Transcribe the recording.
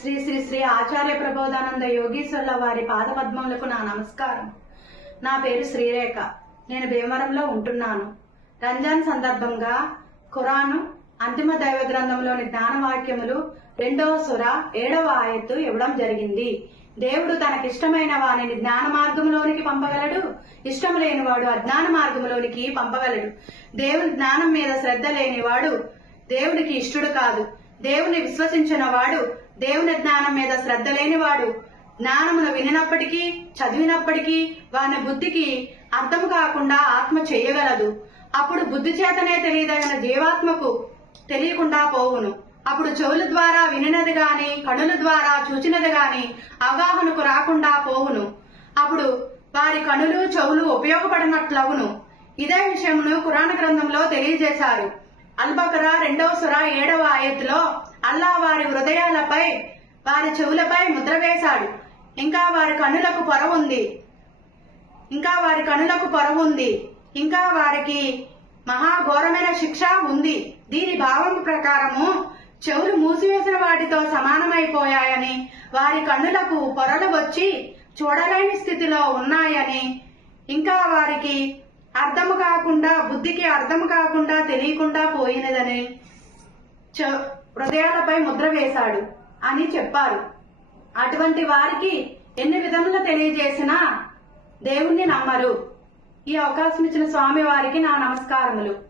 శ్రీ శ్రీ శ్రీ ఆచార్య ప్రబోధానంద యోగీశ్వర్ల వారి పాదపద్మములకు నా నమస్కారం. నా పేరు శ్రీరేఖ. నేను భీమవరంలో ఉంటున్నాను. రంజాన్ సందర్భంగా ఖురాను అంతిమ దైవ గ్రంథంలోని జ్ఞానవాక్యములు రెండవ సుర ఏడవ ఆయత్తు ఇవ్వడం జరిగింది. దేవుడు తనకిష్టమైన వానిని జ్ఞాన మార్గంలోనికి పంపగలడు. ఇష్టం లేనివాడు అజ్ఞాన మార్గంలోనికి పంపగలడు. దేవుని జ్ఞానం మీద శ్రద్ధ లేనివాడు దేవుడికి ఇష్టడు కాదు. దేవుని విశ్వసించిన వాడు దేవుని జ్ఞానం మీద శ్రద్ధ లేనివాడు జ్ఞానమును వినినప్పటికీ చదివినప్పటికీ వాని బుద్ధికి అర్థం కాకుండా ఆత్మ చేయగలదు. అప్పుడు బుద్ధి చేతనే తెలియదగిన జీవాత్మకు తెలియకుండా పోవును. అప్పుడు చెవుల ద్వారా వినినది గాని కనుల ద్వారా చూచినది గాని అవగాహనకు రాకుండా పోవును. అప్పుడు వారి కనులు చెవులు ఉపయోగపడినట్లవును. ఇదే విషయమును కురాణ గ్రంథంలో తెలియజేశారు. అల్బకరా రెండవ సుర ఏడవ ఆయత్తులో అల్లా వారి హృదయాలపై వారి చెవులపై ముద్ర వేశాడు. ఇంకా వారి కన్నులకు పొర ఉంది. ఇంకా వారి కనులకు పొర ఉంది. ఇంకా వారికి మహాఘోరమైన శిక్ష ఉంది. దీని భావం ప్రకారము చెవులు మూసివేసిన వాటితో సమానమైపోయాయని వారి కన్నులకు పొరలు వచ్చి చూడలేని స్థితిలో ఉన్నాయని ఇంకా వారికి అర్థము కాకుండా బుద్ధికి అర్థం కాకుండా తెలియకుండా పోయినదని హృదయాలపై ముద్ర వేశాడు అని చెప్పారు. అటువంటి వారికి ఎన్ని విధములు తెలియజేసినా దేవుణ్ణి నమ్మరు. ఈ అవకాశం ఇచ్చిన స్వామి వారికి నా నమస్కారములు.